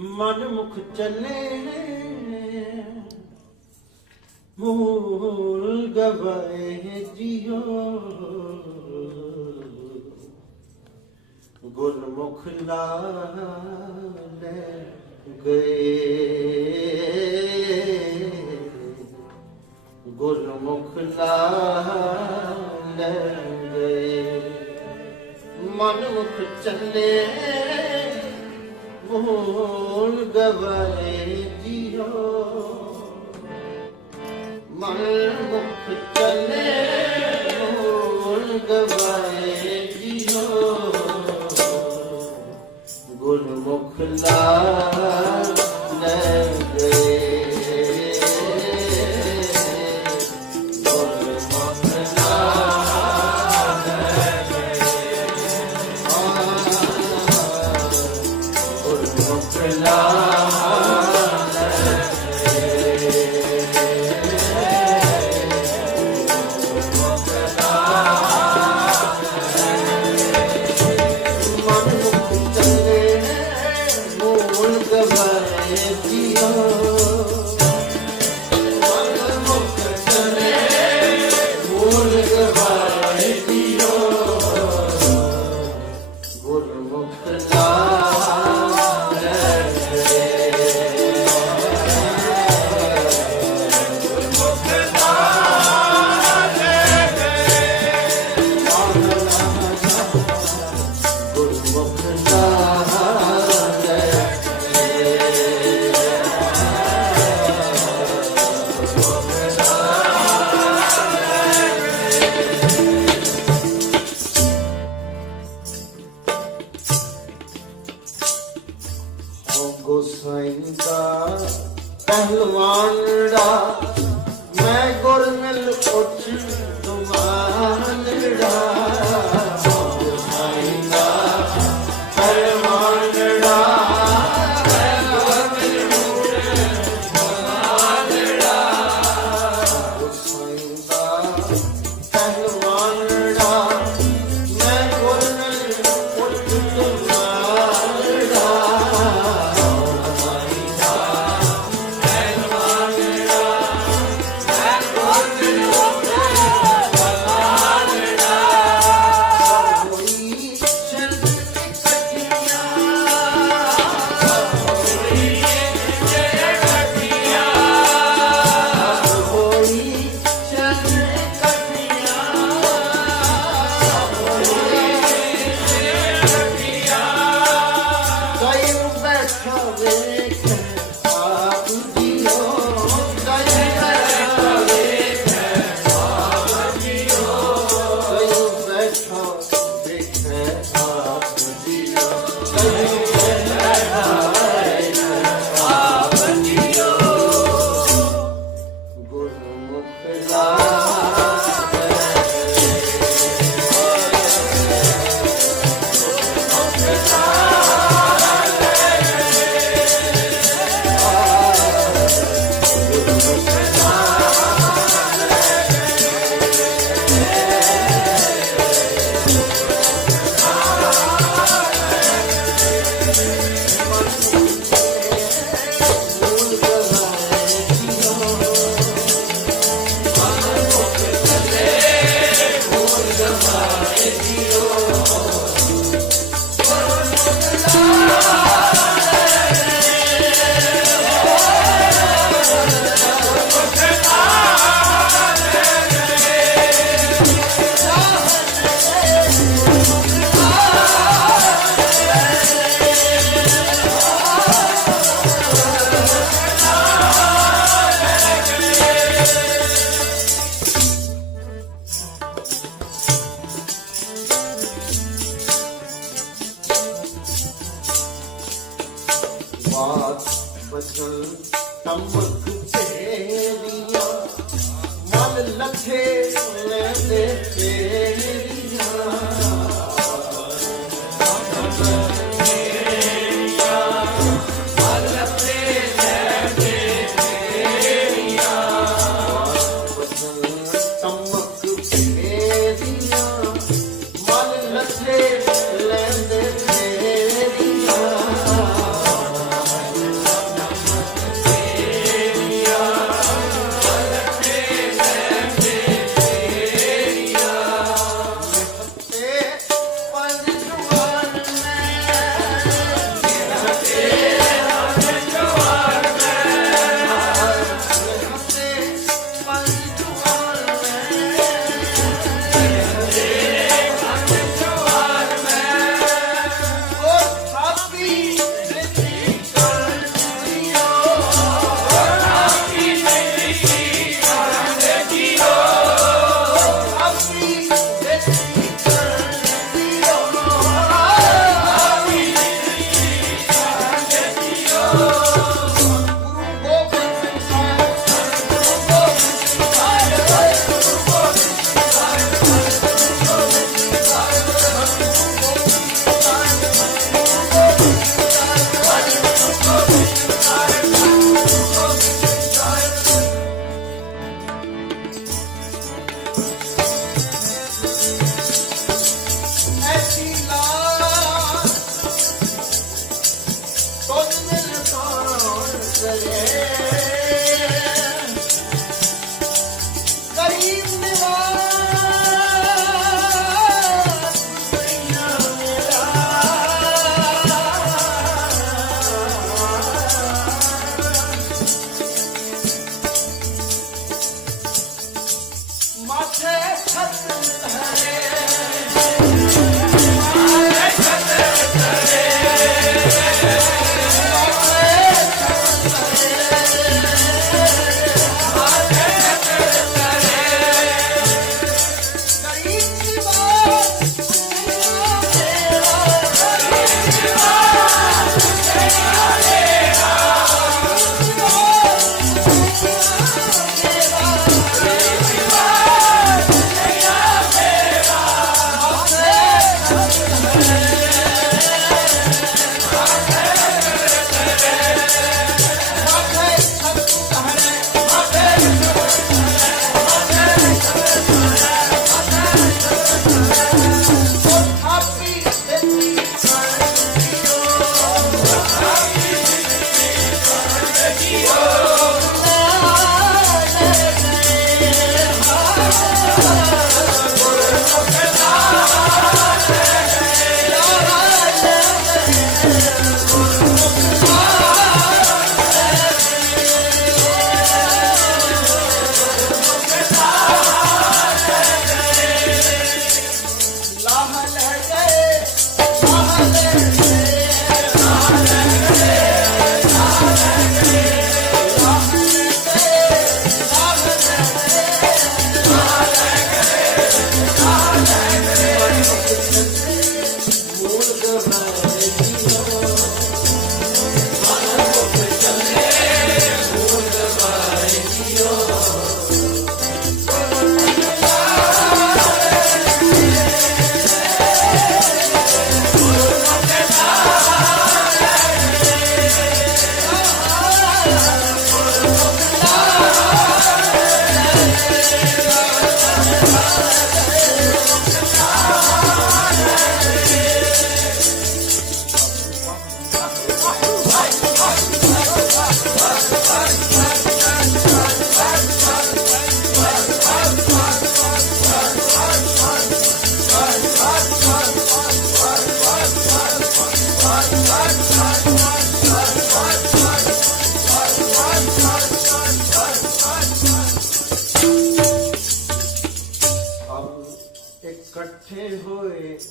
ਮਨ ਮੁਖ ਚੱਲੇ ਮੂਲ ਗਵਾਏ ਜਿਉ ਗੁਰਮੁਖ ਲਾਲੇ ਗਏ। ਗੁਰਮੁਖ ਲਾਲੇ ਗਏ। ਮਨ ਮੁਖ ਚੱਲੇ ਭੂਲ ਗਵਰੇ ਜਿਉ ਮਨ ਮੁਖ ਚਲੇ ਭੂਲ ਗਵਰੇ ਜਿਉ ਗੁਣ ਲਾ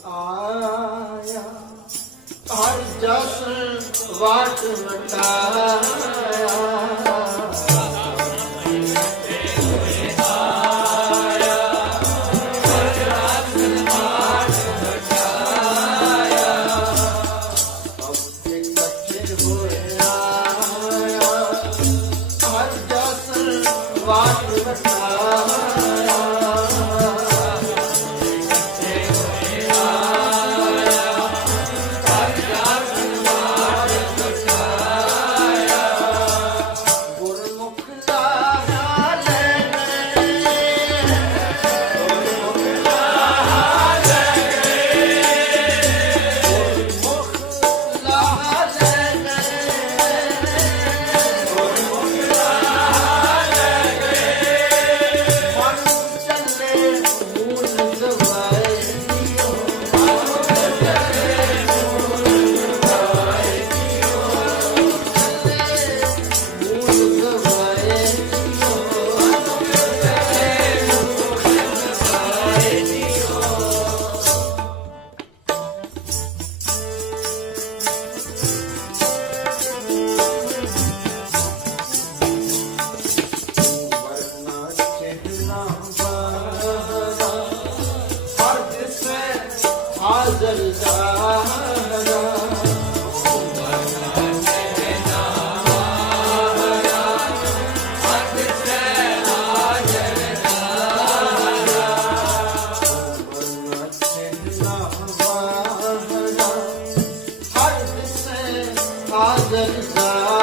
ਆਇਆ। ਹਰ ਜਸ ਵਾਟ ਵਟਾਇਆ। ਹਾਜ਼ਰ ਜ਼ਾਹਰਾ